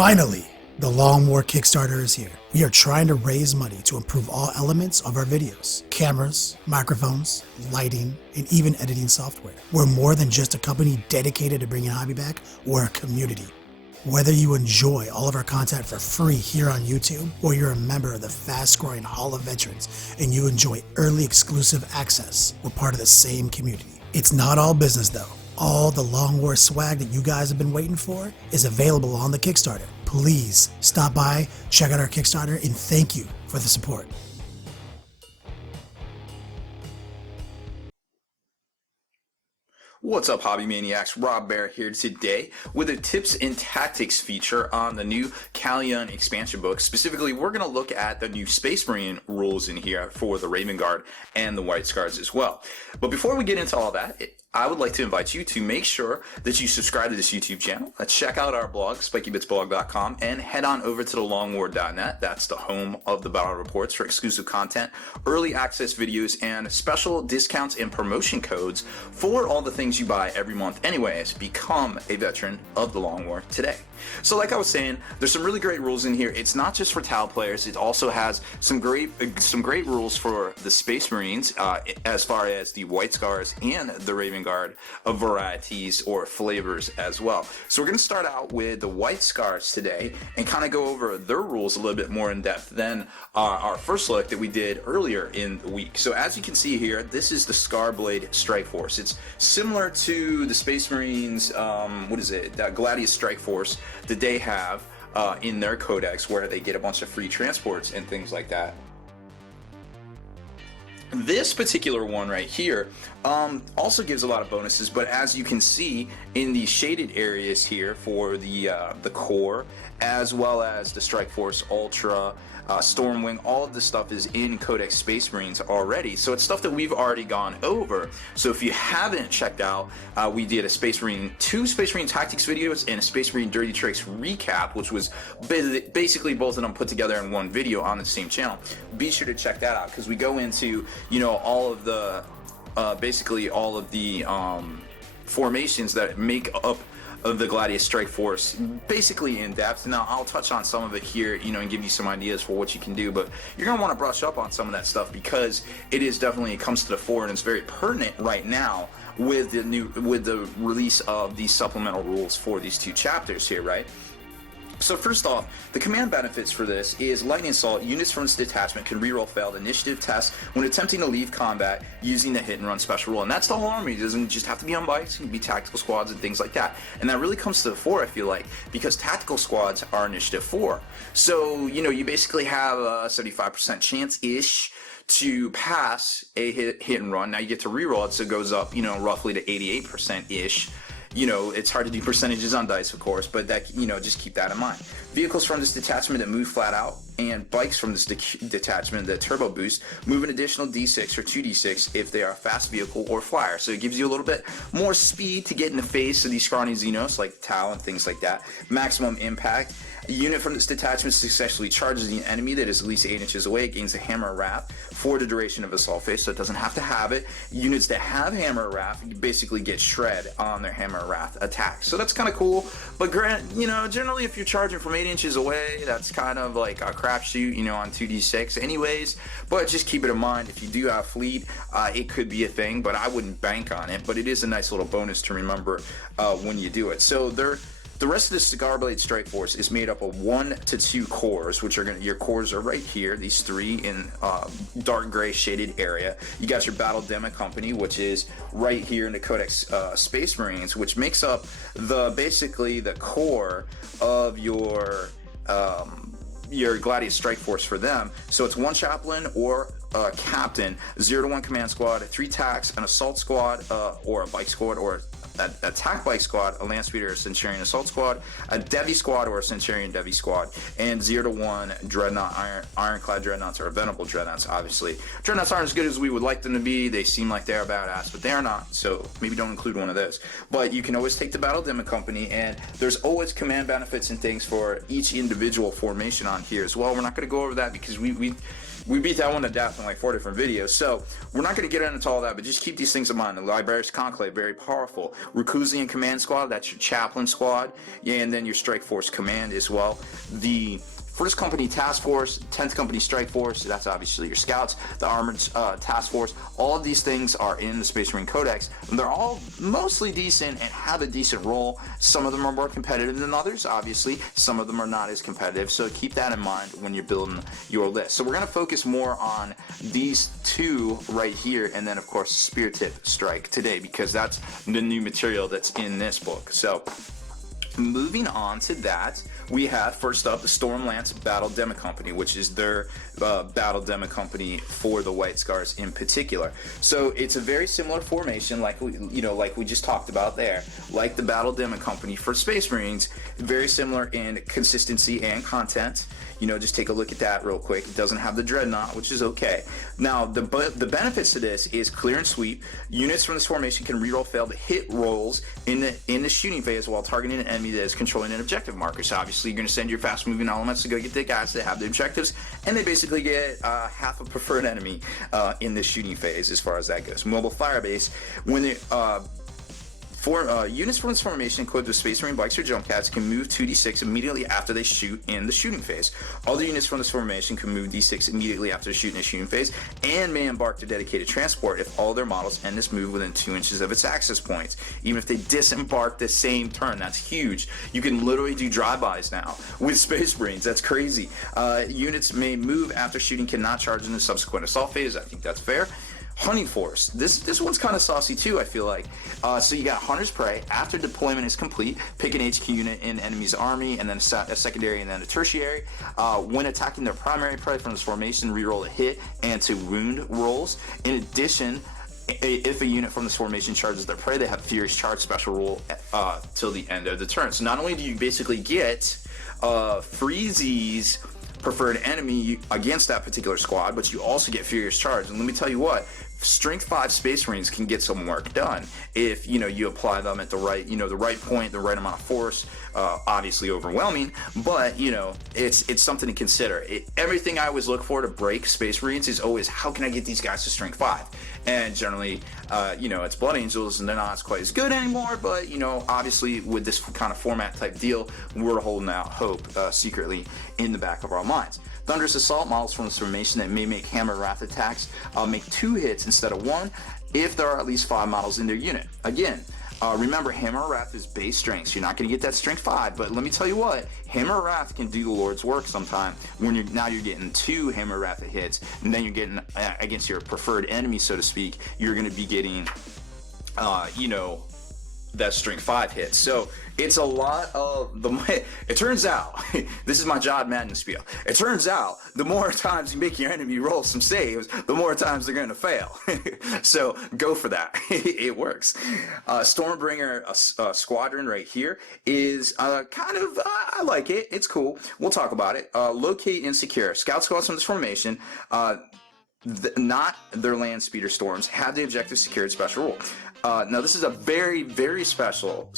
Finally, the Long War Kickstarter is here. We are trying to raise money to improve all elements of our videos. Cameras, microphones, lighting, and even editing software. We're more than just a company dedicated to bringing hobby back, we're a community. Whether you enjoy all of our content for free here on YouTube, or you're a member of the fast-growing Hall of Veterans and you enjoy early exclusive access, we're part of the same community. It's not all business though. All the Long War swag that you guys have been waiting for is available on the Kickstarter. Please stop by, check out our Kickstarter, and thank you for the support. What's up, Hobby Maniacs? Rob Bear here today with a tips and tactics feature on the new Kauyon expansion book. Specifically, we're going to look at the new Space Marine rules in here for the Raven Guard and the White Scars as well. But before we get into all that, I would like to invite you to make sure that you subscribe to this YouTube channel. Check out our blog, spikybitsblog.com, and head on over to thelongwar.net. That's the home of the battle reports for exclusive content, early access videos, and special discounts and promotion codes for all the things you buy every month. Anyways, become a veteran of the Long War today. So like I was saying, there's some really great rules in here. It's not just for Tau players. It also has some great rules for the Space Marines as far as the White Scars and the Raven Guard of varieties or flavors as well. So we're going to start out with the White Scars today and kind of go over their rules a little bit more in depth than our first look that we did earlier in the week. So as you can see here, this is the Scarblade Strike Force. It's similar to the Space Marines, that Gladius Strike Force that they have in their codex, where they get a bunch of free transports and things like that. This particular one right here also gives a lot of bonuses, but as you can see in the shaded areas here for the core, as well as the Strike Force Ultra, Stormwing, all of this stuff is in Codex Space Marines already, so it's stuff that we've already gone over. So if you haven't checked out, we did two Space Marine tactics videos and a Space Marine dirty tricks recap, which was basically both of them put together in one video on the same channel. Be sure to check that out, because we go into, all of the basically all of the formations that make up of the Gladius Strike Force, basically in depth. Now I'll touch on some of it here, and give you some ideas for what you can do, but you're gonna want to brush up on some of that stuff, because it comes to the fore, and it's very pertinent right now with the release of these supplemental rules for these two chapters here, right? So first off, the command benefits for this is Lightning Assault. Units from this detachment can reroll failed initiative tests when attempting to leave combat using the hit and run special rule. And that's the whole army. It doesn't just have to be on bikes. It can be tactical squads and things like that. And that really comes to the fore, I feel like, because tactical squads are initiative 4. So, you basically have a 75% chance-ish to pass a hit and run. Now you get to reroll it, so it goes up, roughly to 88%-ish. It's hard to do percentages on dice, of course, but that, just keep that in mind. Vehicles from this detachment that move flat out, and bikes from this detachment that turbo boost move an additional d6 or 2d6 if they are a fast vehicle or flyer. So it gives you a little bit more speed to get in the face of these scrawny Xenos like Tau and things like that. Maximum impact. A unit from this detachment successfully charges the enemy that is at least 8 inches away. It gains a Hammer Wrath for the duration of assault phase, so it doesn't have to have it. Units that have Hammer Wrath basically get shred on their Hammer Wrath attacks. So that's kind of cool. But generally if you're charging from 8 inches away, that's kind of like a crapshoot, on 2d6 anyways. But just keep it in mind, if you do have fleet, it could be a thing, but I wouldn't bank on it. But it is a nice little bonus to remember when you do it. So the rest of the Scarblade Strike Force is made up of 1 to 2 cores, which are your cores are right here, these 3 in dark gray shaded area. You got your Battle Demo Company, which is right here in the Codex Space Marines, which makes up basically the core of your Gladius Strike Force for them. So it's 1 chaplain or a captain, 0 to 1 command squad, 3 tacks, an assault squad or a bike squad, or an attack bike squad, a lance speeder, a centurion assault squad, a Devi squad or a centurion Devi squad, and 0 to 1 dreadnought, ironclad dreadnoughts or venerable dreadnoughts. Obviously, dreadnoughts aren't as good as we would like them to be. They seem like they're badass, but they're not. So maybe don't include one of those. But you can always take the Battle Demo Company, and there's always command benefits and things for each individual formation on here as well. We're not going to go over that because we we beat that one to death in like 4 different videos, so we're not going to get into all that, but just keep these things in mind. The Librarius Conclave, very powerful. Rukuzian Command Squad, that's your Chaplain Squad, yeah, and then your Strike Force Command as well. The 1st Company Task Force, 10th Company Strike Force, that's obviously your Scouts, the Armored Task Force. All of these things are in the Space Marine Codex, and they're all mostly decent and have a decent role. Some of them are more competitive than others, obviously. Some of them are not as competitive, so keep that in mind when you're building your list. So we're going to focus more on these 2 right here, and then of course Spear Tip Strike today, because that's the new material that's in this book. So moving on to that, we have first up the Stormlance Battle Demo Company, which is their battle demo company for the White Scars in particular. So it's a very similar formation, like we just talked about there, like the Battle Demo Company for Space Marines. Very similar in consistency and content. Just take a look at that real quick. It doesn't have the Dreadnought, which is okay. Now, the benefits to this is clear and sweep. Units from this formation can reroll failed hit rolls in the shooting phase while targeting an enemy that is controlling an objective marker. So obviously, you're going to send your fast-moving elements to go get the guys that have the objectives, and they basically get half a preferred enemy in the shooting phase as far as that goes. Mobile Firebase, when units from this formation equipped with Space Marine bikes or jump cats can move 2d6 immediately after they shoot in the shooting phase. Other units from this formation can move d6 immediately after shooting in the shooting phase, and may embark to dedicated transport if all their models end this move within 2 inches of its access points, even if they disembark the same turn. That's huge. You can literally do drive-bys now with Space Marines. That's crazy. Units may move after shooting, cannot charge in the subsequent assault phase. I think that's fair. Hunting Force. This one's kind of saucy too, I feel like. So you got Hunter's Prey. After deployment is complete, pick an HQ unit in enemy's army, and then a secondary and then a tertiary. When attacking their primary prey from this formation, reroll a hit and 2 wound rolls. In addition, if a unit from this formation charges their prey, they have Furious Charge special roll till the end of the turn. So not only do you basically get Freezy's preferred enemy against that particular squad, but you also get Furious Charge. And let me tell you what, Strength 5 Space Marines can get some work done if you apply them at the right point, the right amount of force. Obviously overwhelming, but it's something to consider. Everything I always look for to break Space Marines is always, how can I get these guys to Strength 5? And generally, it's Blood Angels, and they're not quite as good anymore. But obviously, with this kind of format type deal, we're holding out hope secretly in the back of our minds. Thunderous Assault models from this formation that may make Hammer Wrath attacks make 2 hits instead of 1 if there are at least 5 models in their unit. Again, remember, Hammer Wrath is base strength, so you're not going to get that strength 5, but let me tell you what, Hammer Wrath can do the Lord's work sometime when you're getting 2 Hammer Wrath hits, and then you're getting against your preferred enemy, so to speak, you're going to be getting that strength 5 hit. So it's a lot of it turns out, this is my John Madden spiel, it turns out the more times you make your enemy roll some saves, the more times they're going to fail. So go for that. It works. Stormbringer squadron right here is kind of I like it. It's cool. We'll talk about it. Locate and secure. Scout squads from this formation, not their land speeder storms, have the objective secured special rule. Now this is a very, very special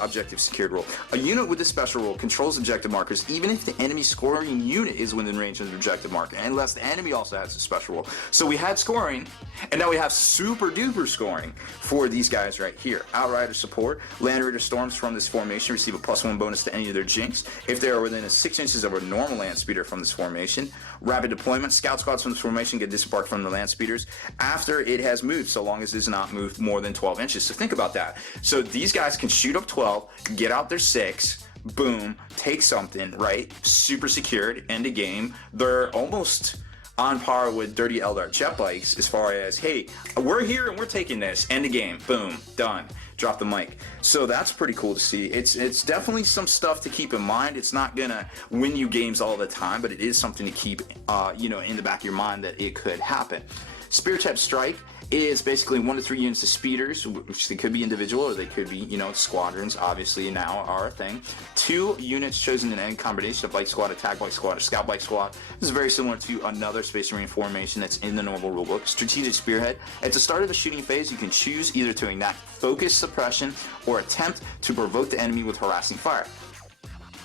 objective secured rule. A unit with this special rule controls objective markers even if the enemy scoring unit is within range of the objective marker, unless the enemy also has a special rule. So we had scoring, and now we have super duper scoring for these guys right here. Outrider support. Land Raider storms from this formation receive a +1 bonus to any of their jinx if they are within 6 inches of a normal land speeder from this formation. Rapid deployment. Scout squads from this formation get disembarked from the land speeders after it has moved, so long as it is not moved more than 12 inches. So think about that. So these guys can shoot up 12, get out their 6, boom, take something, right? Super secured, end of game. They're almost on par with Dirty Eldar jet bikes as far as, hey, we're here and we're taking this, end of game, boom, done. Drop the mic. So that's pretty cool to see. It's definitely some stuff to keep in mind. It's not gonna win you games all the time, but it is something to keep in the back of your mind that it could happen. Spear Type Strike is basically 1 to 3 units of speeders, which they could be individual or they could be, squadrons, obviously now are a thing. 2 units chosen in any combination of Bike Squad, Attack Bike Squad, or Scout Bike Squad. This is very similar to another Space Marine formation that's in the normal rulebook. Strategic Spearhead. At the start of the shooting phase, you can choose either to enact Focus Suppression or attempt to provoke the enemy with harassing fire.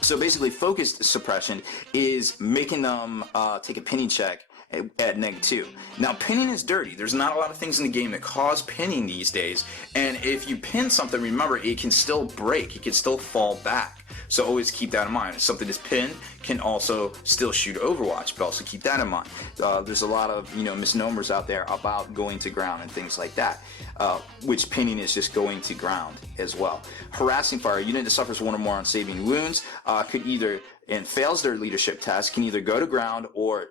So basically, Focused Suppression is making them take a pinning check at -2. Now, pinning is dirty. There's not a lot of things in the game that cause pinning these days, and if you pin something, remember, it can still break. It can still fall back. So always keep that in mind. If something is pinned, can also still shoot Overwatch, but also keep that in mind. There's a lot of misnomers out there about going to ground and things like that, which pinning is just going to ground as well. Harassing fire. A unit that suffers one or more unsaving wounds could either, and fails their leadership test, can either go to ground or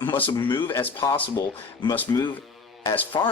must move as far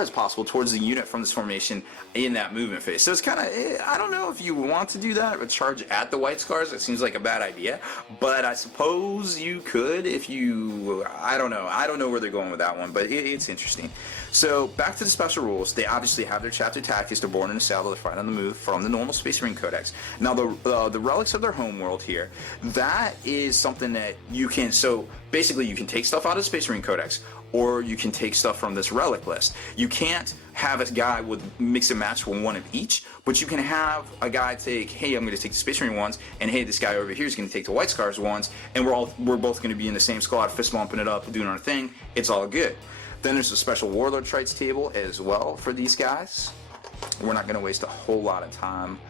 as possible towards the unit from this formation in that movement phase. So it's kind of, I don't know if you want to do that or charge at the White Scars. It seems like a bad idea, but I suppose you could if you, I don't know where they're going with that one, but it's interesting. So back to the special rules. They obviously have their chapter tactics. They're born in a saddle, they fight on the move from the normal Space Marine Codex. Now the relics of their homeworld here, that is something that you can, so basically you can take stuff out of the Space Marine Codex, or you can take stuff from this relic list. You can't have a guy with mix and match for one of each, but you can have a guy take, hey, I'm going to take the Space Marine ones, and hey, this guy over here is going to take the White Scars ones, and we're both going to be in the same squad, fist bumping it up, doing our thing. It's all good. Then there's a special Warlord Traits table as well for these guys. We're not going to waste a whole lot of time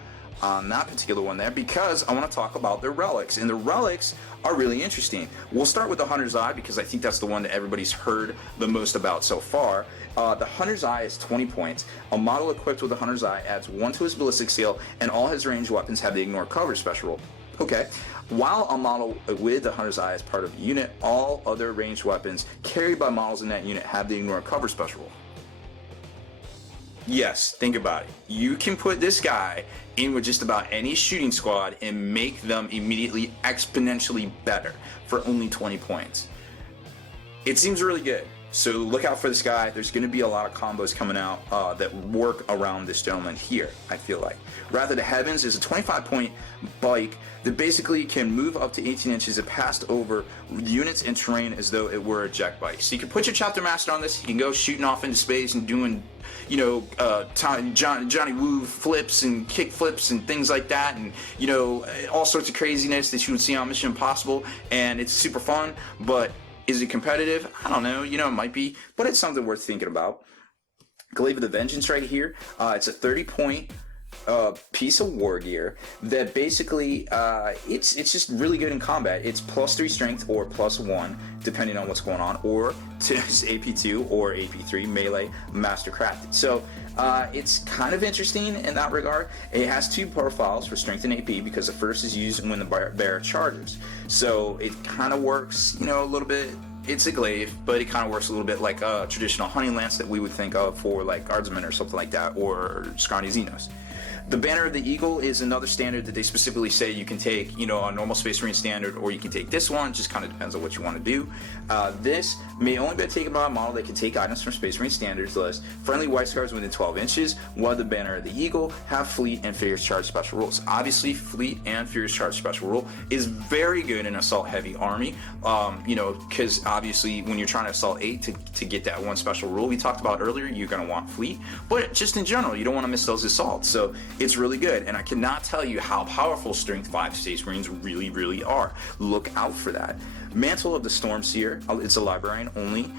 on that particular one there because I want to talk about their relics, and the relics are really interesting. We'll start with the Hunter's Eye because I think that's the one that everybody's heard the most about so far. The Hunter's Eye is 20 points. A model equipped with the Hunter's Eye adds 1 to his ballistic skill, and all his ranged weapons have the Ignore Cover special rule. Okay. While a model with the Hunter's Eye is part of the unit, all other ranged weapons carried by models in that unit have the Ignore Cover special rule. Yes, think about it. You can put this guy in with just about any shooting squad and make them immediately exponentially better for only 20 points. It seems really good. So look out for this guy. There's going to be a lot of combos coming out that work around this gentleman here, I feel like. Wrath of the Heavens is a 25-point bike that basically can move up to 18 inches and pass over units and terrain as though it were a jet bike. So you can put your Chapter Master on this. You can go shooting off into space and doing, Johnny Woo flips and kick flips and things like that, and all sorts of craziness that you would see on Mission Impossible, and it's super fun. But is it competitive? I don't know. It might be, but it's something worth thinking about. Glaive of the Vengeance right here. It's a 30-point piece of war gear that basically it's just really good in combat. It's +3 strength or +1 depending on what's going on, or to AP2 or AP3 melee mastercrafted. So it's kind of interesting in that regard. It has 2 profiles for strength and AP because the first is used when the bearer charges. So it kind of works, a little bit. It's a glaive, but it kind of works a little bit like a traditional hunting lance that we would think of for like guardsmen or something like that, or scrawny Xenos. The Banner of the Eagle is another standard that they specifically say you can take, a normal Space Marine standard, or you can take this one. It just kind of depends on what you want to do. This may only be taken by a model that can take items from Space Marine standards list. Friendly White Scars within 12 inches, while the Banner of the Eagle have Fleet and Furious Charge special rules. Obviously, Fleet and Furious Charge special rule is very good in assault heavy army, because obviously when you're trying to assault 8 to get that one special rule we talked about earlier, you're going to want Fleet. But just in general, you don't want to miss those assaults. So it's really good, and I cannot tell you how powerful Strength 5 Space Marines really, really are. Look out for that. Mantle of the Stormseer, it's a librarian only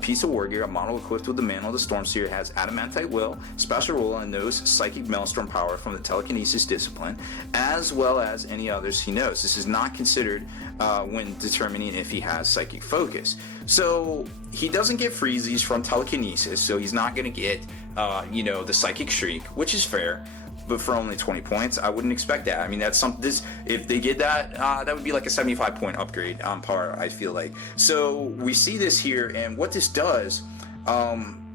piece of war gear. A model equipped with the Mantle of the Stormseer has Adamantite Will, special rule, and knows Psychic Maelstrom power from the Telekinesis discipline, as well as any others he knows. This is not considered when determining if he has Psychic Focus. So he doesn't get freezies from Telekinesis, so he's not going to get, the Psychic Shriek, which is fair. But for only 20 points, I wouldn't expect that. I mean, that's something. If they did that, that would be like a 75-point upgrade on par, I feel like. So we see this here, and what this does,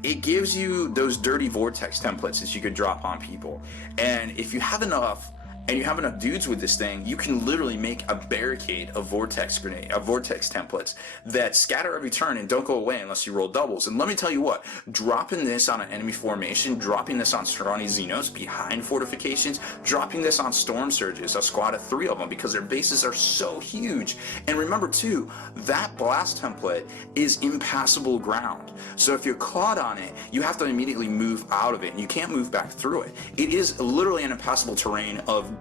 it gives you those dirty vortex templates that you could drop on people. And if you have enough, and you have enough dudes with this thing, you can literally make a barricade of vortex templates that scatter every turn and don't go away unless you roll doubles. And let me tell you what, dropping this on an enemy formation, dropping this on scrawny Xenos behind fortifications, dropping this on Storm Surges, a squad of 3 of them, because their bases are so huge. And remember too, that blast template is impassable ground. So if you're caught on it, you have to immediately move out of it, and you can't move back through it. It is literally an impassable terrain of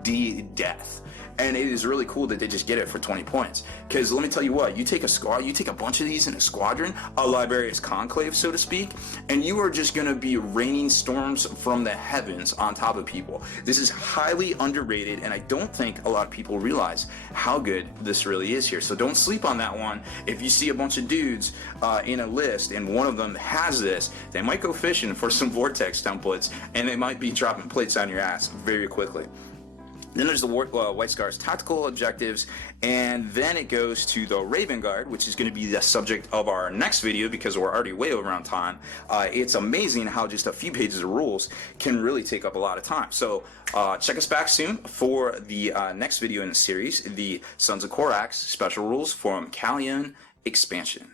death. and it is really cool that they just get it for 20 points. Because let me tell you what, you take a squad, you take a bunch of these in a squadron, a Liberius conclave, so to speak, and you are just going to be raining storms from the heavens on top of people. This is highly underrated, and I don't think a lot of people realize how good this really is here. So don't sleep on that one. If you see a bunch of dudes in a list and one of them has this, they might go fishing for some vortex templates, and they might be dropping plates on your ass very quickly. Then there's the White Scar's tactical objectives, and then it goes to the Raven Guard, which is going to be the subject of our next video because we're already way over on time. It's amazing how just a few pages of rules can really take up a lot of time. So check us back soon for the next video in the series, the Sons of Korax special rules from Kauyon expansion.